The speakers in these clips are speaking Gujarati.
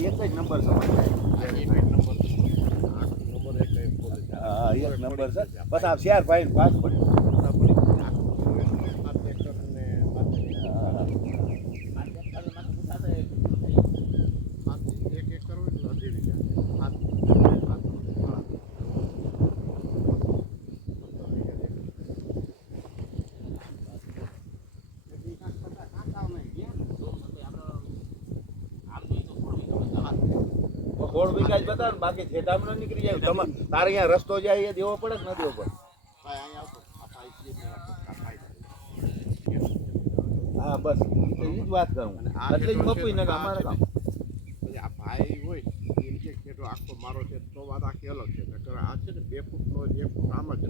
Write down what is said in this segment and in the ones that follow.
એક જ નંબર છે. એક નંબર છે. બસ આ શેર ભાઈ પાસ પડ્યો આ પડી આખું સાત એકર ને સાત એકર. સાત એક એકર હોય તો અઢી વીઘા. સાત સાત હા. સત્તર વીઘા છે. સોળ વીઘા જ બતાવ ને બાકી છેટામાં ન નીકળી જાય. તમારે તારે અહીંયા રસ્તો જાય એ દેવો પડે કે ન દેવો પડે? ભાઈ અહીંયા આવતો. આ ભાઈ છે ને આ ભાઈ. હા બસ. એ જ વાત કરું. એટલે જ મપી ને અમારે કામ આ ભાઈ હોય એમ કે ખેડૂત આખો મારો છે તો વાત આખી અલગ છે. આ છે ને બે ફૂટનો જ એક ફૂટ આમ જ.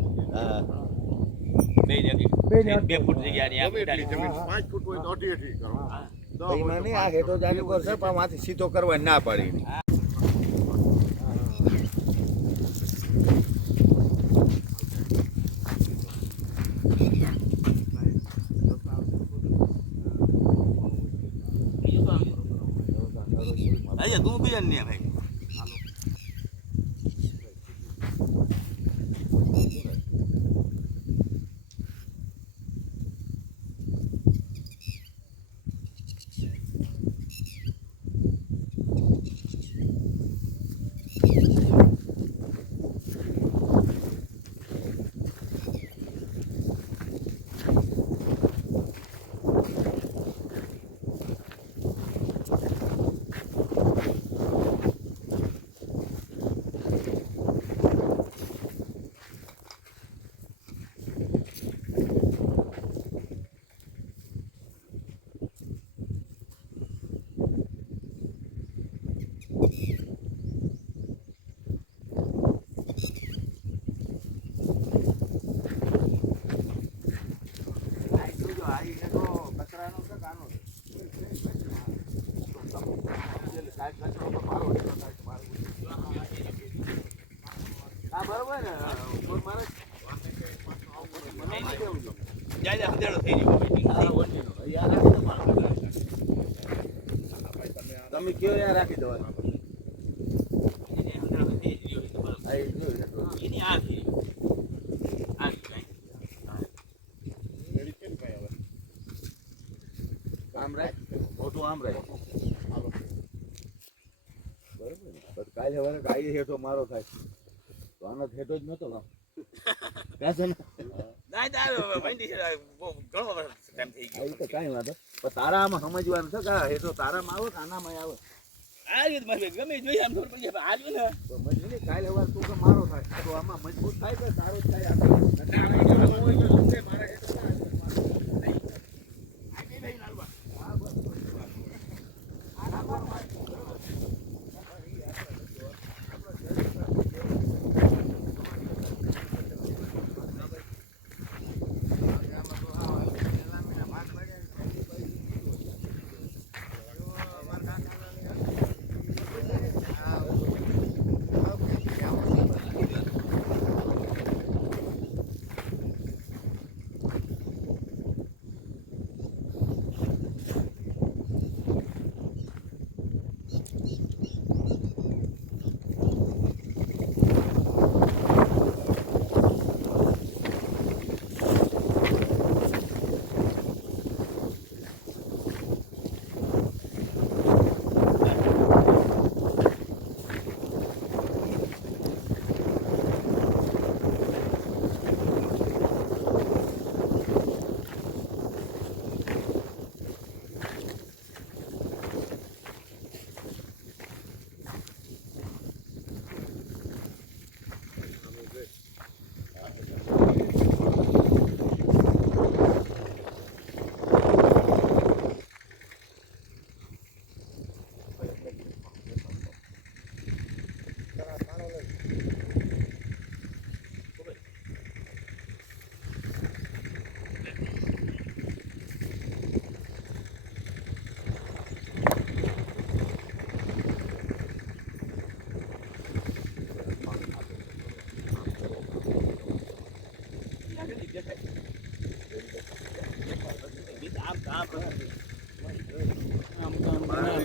બે બે ફૂટ જગ્યાની પાંચ ફૂટ હોય તો અઢી અઢી કરો. નહીં આ હેઠો પણ માંથી સીધો કરવા ના પાડી. અહીંયા તું બી અન્ય ભાઈ. હા બરોબર ને જાય જાય થઈ ગયો. તમે કયો યાર રાખી દો એને. આ થઈ? આમ રાખ, મોટું આમ રાખ હાલો. બરોબર ને પછી કાલે વારે ગાય હેઠો મારો થાય તો આનો હેઠો જ નતો આમાં સમજવાનું છે હેઠો તારામાં આવે આનામાં આવે કાલે સવારે તું મારો થાય તો આમાં મજબૂત થાય તારો થાય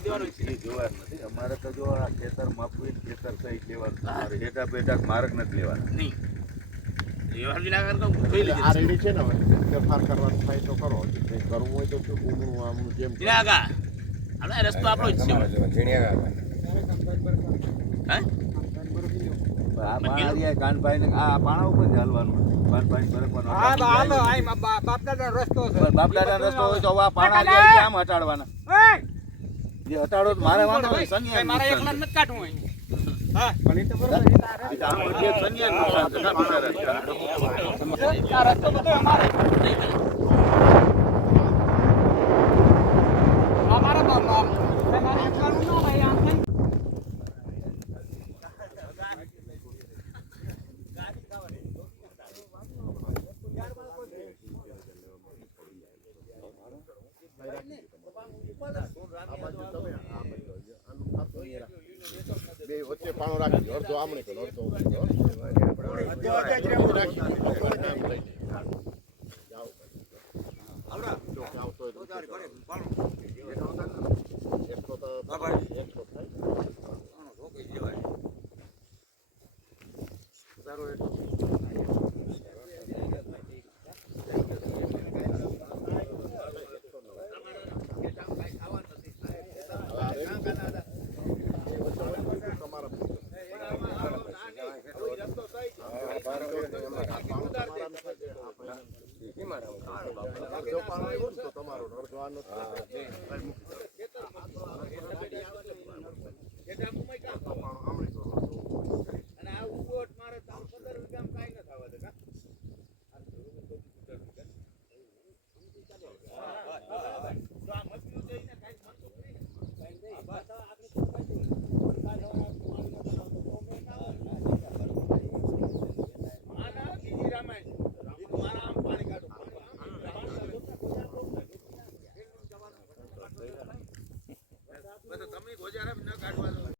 રસ્તો દેવાનો છે. જોવાનું નથી અમારે તો જો આ ખેતર માપવી ખેતર સહી લેવાનું હેઠા માર્ગ નથી લેવાના નહીં. એ ના કરતો જોઈ લેજે. આ રેડી છે ને હવે ફેરફાર કરવાનું થાય તો કરો કરવું હોય તો શું ઊંઘનું આમનું જેમ જીરા આગા. રસ્તો આપણો જ છે હે? આ માણરિયા કાનભાઈ ને આ પાણા ઉપર જ હાલવાનું કાનભાઈ બરકવાનું હા તો હાલો આય મા બા- બાપદાદાનો રસ્તો છે પણ રસ્તો હોય તો આ પાણા જે આમ હટાડવાના! જે હટાડો મારે વાંધો નહીં કઈ મારે એકલા નથી કાઢવું હોય હા. પણ એ તો બરોબર એ તો આ રસ્તો- આમ એટલે સનિયા નુકસાન છે, ના બિચારા. આ રસ્તો બધો અમારો અમારો તો આમ- આમ- મારા એકલાનું ના હોય, આમ થઈ. બે વચ્ચે પાણો રાખી દો અડધો આમણે કરો અડધો. રાખી દો. one with uh,